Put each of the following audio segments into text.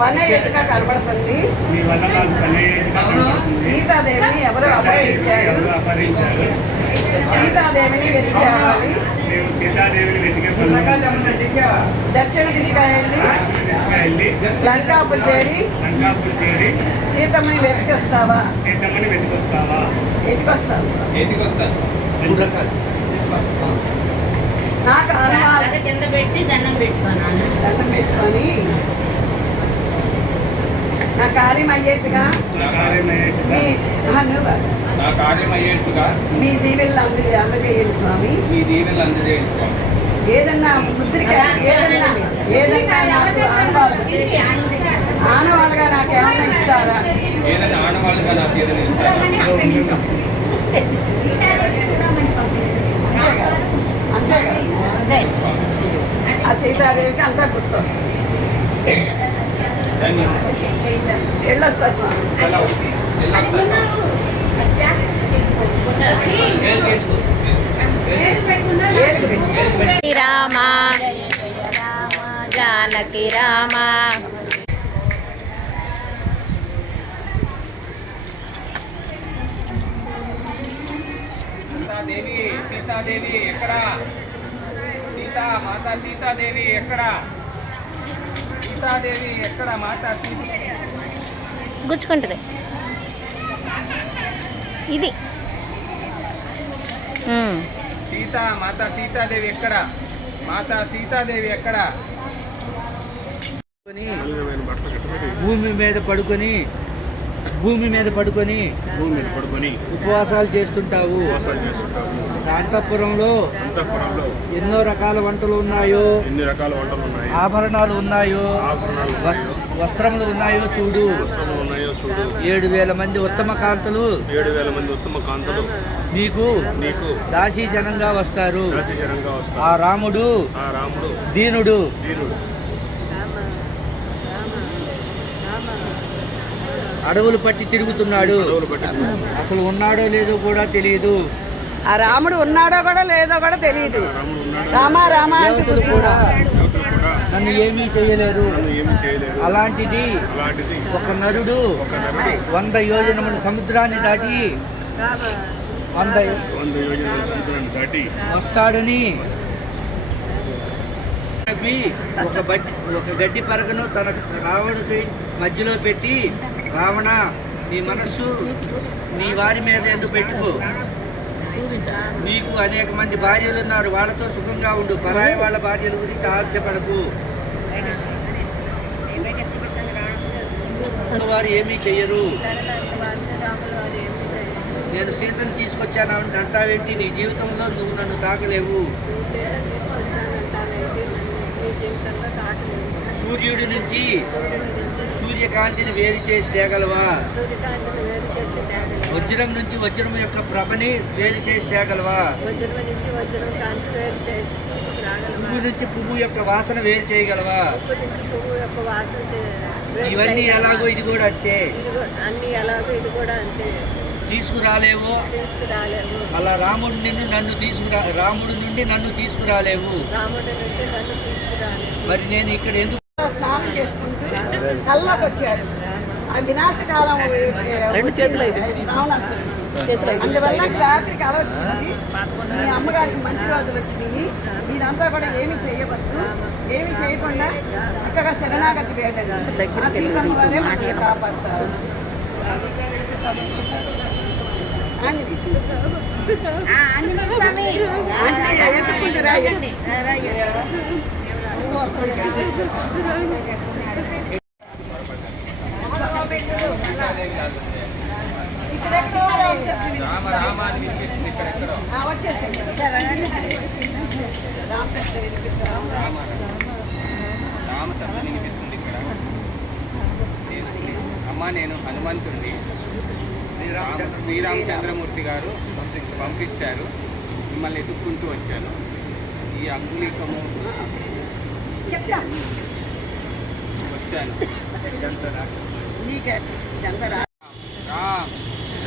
పని ఎదుగా కనబడుతుంది? సీతాదేవిని ఎవరు అపహరించారు? సీతాదేవిని వెతికేవాలి దక్షిణ దిశగా వెళ్ళి తీసుకెళ్ళి లంకాపు చేరి లంకాపూర్ చేరి సీతమ్మని వెతికొస్తావా? సీతమ్మని వెతికొస్తావా? మూడు రకాలు. నాకు అనుమానం. తల కింద పెట్టి దండం పెట్టుకున్నాను దండం పెట్టుకొని నా కార్యం అయ్యేట్టుగా నా కార్యమయ్యేట్టుగా మీ దీవెనలు అందరి అందజేయండి స్వామి. మీ దీవెనలు అందజేయండి స్వామి. ఏదన్నా ముద్రిక ఏదన్నా ఏదన్నా నాకు ఆనవాళ్ళుగా ఆనవాళ్ళుగా నాకు ఏమన్నా ఇస్తారా? ఏదైనా ఆడవాళ్ళుగా నాకు ఏదైనా ఇస్తారా? అంతే కదా. ఆ సీతాదేవికి అంతా గుర్తొస్తుంది. వెళ్ళొస్తా స్వామి రామ జానకి రామ సీతాదేవి సీతాదేవి ఎక్కడ? సీతా మాతా సీతాదేవి ఎక్కడ? సీతాదేవి ఎక్కడ మాతా సీత గుచ్చుకుంటుంది. ఇది. సీత మాతా సీతాదేవి ఎక్కడ? మాతా సీతాదేవి ఎక్కడ? భూమి మీద పడుకొని భూమి మీద పడుకొని భూమి మీద పడుకొని ఉపవాసాలు చేస్తుంటావు. అంతఃపురంలో ఎన్నో రకాల వంటలు ఉన్నాయో ఎన్ని రకాల వంటలు ఉన్నాయి? ఆభరణాలు ఉన్నాయో వస్త్రములు ఉన్నాయో చూడు. ఉన్నాయో చూడు. ఏడు వేల మంది ఉత్తమ కాంతలు. ఏడు వేల మంది ఉత్తమ కాంతలు. నీకు నీకు దాసీ జనంగా వస్తారు. ఆ రాముడు ఆ రాముడు దీనుడు. వీరుడు అడవులు పట్టి తిరుగుతున్నాడు. అడవులు పట్టి అసలు ఉన్నాడో లేదో కూడా తెలియదు. ఆ రాముడు ఉన్నాడో కూడా లేదో కూడా తెలియదు. రామా రామా అంటూ కూడా నన్ను ఏమీ చేయలేరు. అలాంటిది ఒక నరుడు వంద యోజనముల సముద్రాన్ని దాటి వంద వంద యోజనాల సముద్రాన్ని దాటి వస్తాడని చెప్పి ఒక బట్టి ఒక గడ్డి పరగను తన రావణుడి మధ్యలో పెట్టి రావణ నీ మనస్సు నీ వారి మీద ఎందుకు పెట్టుకో? నీకు అనేక మంది భార్యలు ఉన్నారు వాళ్ళతో సుఖంగా ఉండు. పరాయి వాళ్ళ భార్యల గురించి ఆశపడకు వారు ఏమీ చెయ్యరు. నేను సీతను తీసుకొచ్చాను. అంటావేంటి? నీ జీవితంలో నువ్వు నన్ను తాకలేవు. సూర్యుడి నుంచి సూర్యకాంతిని వేరు చేసి తేగలవా? వజ్రం నుంచి వజ్రం యొక్క ప్రభని వేరు చేసి తేగలవా? పువ్వు నుంచి పువ్వు యొక్క వాసన వేరు చేయగలవా? ఇవన్నీ ఎలాగో ఇది కూడా అంతే. అన్ని ఎలాగో ఇది కూడా అంతే. తీసుకురాలేవు. అలా రాముడు నిన్ను నన్ను తీసుకురా రాముడు నుండి నన్ను తీసుకురాలేవు. మరి నేను ఇక్కడ ఎందుకు స్నానం చేసుకుంటూ కల్లోకి వచ్చాడు ఆ వినాశకాలం రెండు చేతులు అందువల్ల రాత్రికి అలా వచ్చింది. మీ అమ్మగారికి మంచి రోజులు వచ్చినాయి. మీరంతా కూడా ఏమీ చేయవద్దు. ఏమీ చేయకుండా చక్కగా శరణాగతి వేయండి ఆ సీతమ్మ వల్లే మనల్ని కాపాడతారు. ఆంజనేయ. ఆంజనేయ, రామ రామ వినిపిస్తుంది రామ రామ ఇక్కడ అమ్మ నేను హనుమంతుడిని శ్రీరామ శ్రీరామచంద్రమూర్తి గారు పంపించారు. మిమ్మల్ని ఎదుక్కుంటూ వచ్చాను. ఈ అంగుళీకము నీకే రా రామ్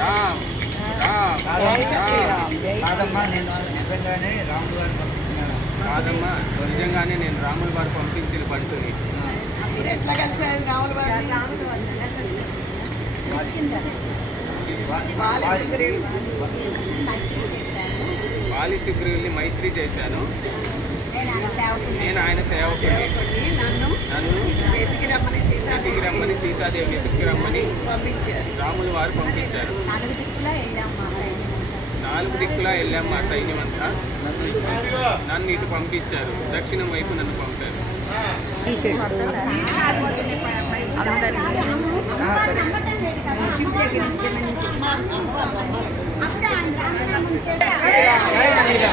రామ్ రామ్ కాదమ్మా నేను నిజంగానే రాములు గారు పంపించినాను. కాదమ్మా నిజంగానే నేను రాములు గారు పంపించిన పంటుని బాలిసుగ్రీవుల్ని మైత్రి చేశాను. ఆయన సేవకుని నన్ను నన్ను వెతికి రమ్మని వెతికి సీతాదేవి రమ్మని సీతాదేవి వెతికి రమ్మని పంపించారు. రాములు వారు పంపించారు. నాలుగు దిక్కులా వెళ్ళాం మా సైన్యం అంతా నన్ను ఇటు పంపించారు. దక్షిణం వైపు నన్ను పంపారు.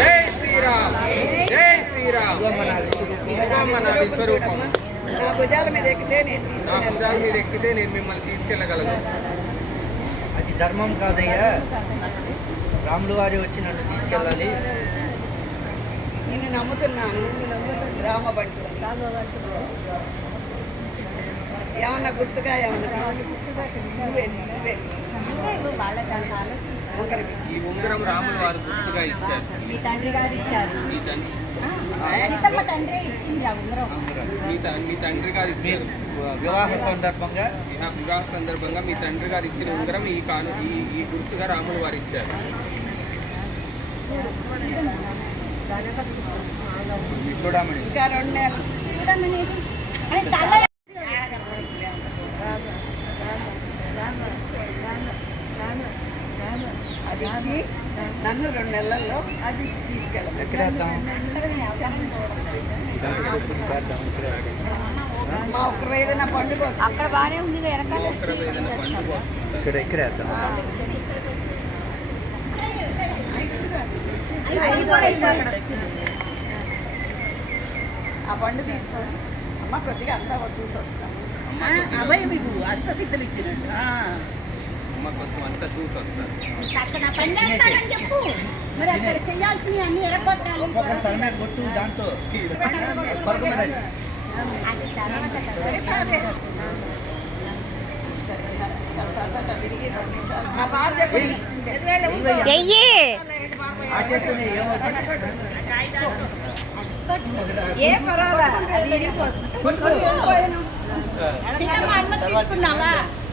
జై శ్రీరామ్. జై శ్రీరామ్. విశ్వరూపం నా భుజాల మీద ఎక్కితే నేను నా తీసుకుని భుజాల మీద ఎక్కితే నేను మిమ్మల్ని తీసుకెళ్ళగలను. అది ధర్మం కాదయ్యా. రాములు వారి వచ్చి నన్ను తీసుకెళ్ళాలి. నిన్ను నమ్ముతున్నాను. రామబంటు. ఏమన్నా గుర్తుగా ఏమన్నా నువ్వే నువ్వే. ఈ ఉంగరం రాములు వారు గుర్తుగా ఇచ్చారు. మీ తండ్రి గారు ఇచ్చారు. మీ తండ్రి. అనితమ్మ తండ్రి ఇచ్చింది ఆ ఉంగరం. మీ త- మీ తండ్రి గారు మీ ఇచ్చారు. వివాహ సందర్భంగా? వివాహ సందర్భంగా మీ తండ్రి గారు ఇచ్చిన ఉంగరం ఈ కాను ఈ ఈ గుర్తుగా రాములు వారు ఇచ్చారు. చూడమని. ఇంకా రెండు నెలలు. అది ఇచ్చి నన్ను రెండు నెలల్లో తీసుకెళ్ళదు ఎక్కడేద్దాం మా ఒకరు ఏదైనా పండుగ అక్కడ బాగానే ఉంది వెనకాల ఒక్కరు ఇక్కడ ఎక్కడేద్దాం ఆ. పండు తీసుకొని అమ్మ కొద్దిగా అంతా చూసి వస్తాను. అబ్బాయి మీకు అష్టసిద్ధులు ఇచ్చినట్టు గమ్మత్తు అంతా చూసి వస్తారు అక్కడ పని చేస్తానని చెప్పు మరి అక్కడ చేయాల్సిన అన్ని ఎరగొట్టాలి ఒక్కొక్కరు తల మీద కొట్టు దాంతో పరుగు మీద అది తర్వాత ఎయ్యి ఏ పర్వాలేదు అనుమతి తీసుకున్నావా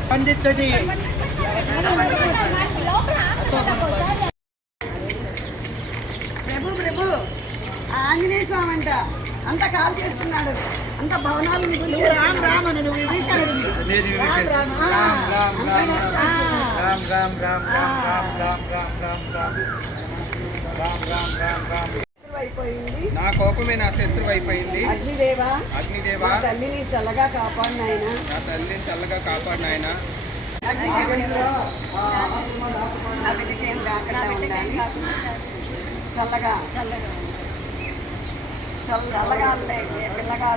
స్పందించది ప్రభు ప్రభు ఆంజనేయ స్వామి అంట అంత కాల్ చేస్తున్నాడు అంత భవనాలు నువ్వు రామ్ రామ్ అని నువ్వు రామ్ రామ్. రామ్ రామ్ రామ్. రామ్ రామ్ రామ్ రామ్ రామ్ రామ్ రామ్ రామ్ రామ్ రామ్ నా కోపమే నా శత్రువు అయిపోయింది అగ్నిదేవా అగ్నిదేవా తల్లిని చల్లగా కాపాడు నాయన నా తల్లిని చల్లగా కాపాడు నాయన చల్లగా. చల్లగా. పిల్లగా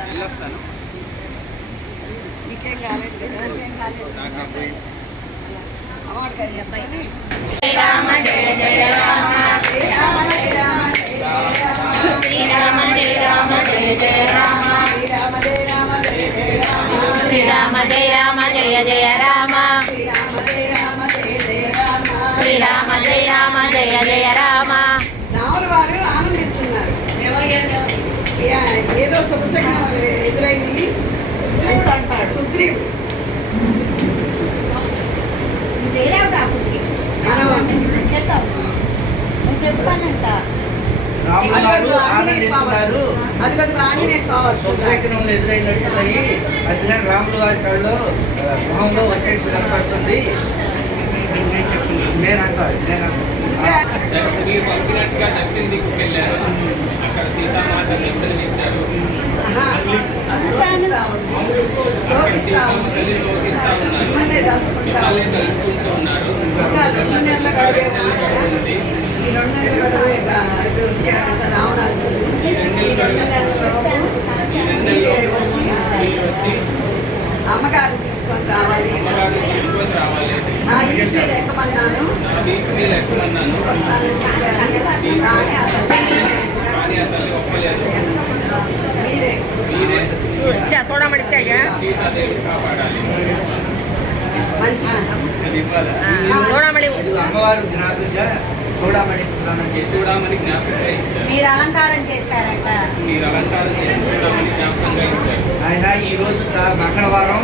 వెళ్ళొస్తాను. మీకేం కాలేదు. ఏదో శుభశకనం ఎదురైంది సుగ్రీవుడు చెప్పానంట. రాములు ఆనందిస్తున్నారు శుభలేఖనం ఎదురైనట్టున్నాయి అందుకని రాములు గారి. కళ్ళలో మొహంలో వచ్చేసి కనపడుతుంది. నేనంట మీరు పంపినట్టుగా రెండు నెలల గడువు ఇప్పుడు రావణాసు ఈ అమ్మగారు తీసుకొని రావాలి నా ఇంటి మీద ఎక్కమన్నాను చెప్పాను కానీ అతను మీరే చూడమడిచాయా మీరు అలంకారం చేశారంట. మీరు అలంకారం చేసి చూడమని జ్ఞాపకంగా ఇచ్చారు ఆయన ఈ రోజు మంగళవారం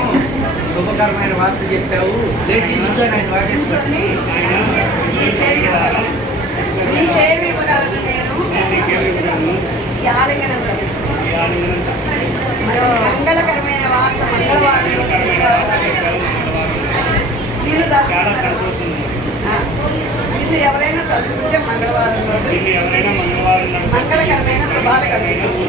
శుభకరమైన వార్త చెప్పావు లేచి ఆయన ఇవ్వగలను నేను. మంగళకరమైన వార్త మంగళవారం రోజు చెప్పారు మీరు దర్శనం ఇది ఎవరైనా తలుచుకుంటే మంగళవారం మంగళకరమైన శుభాలు కలుగుతాయి.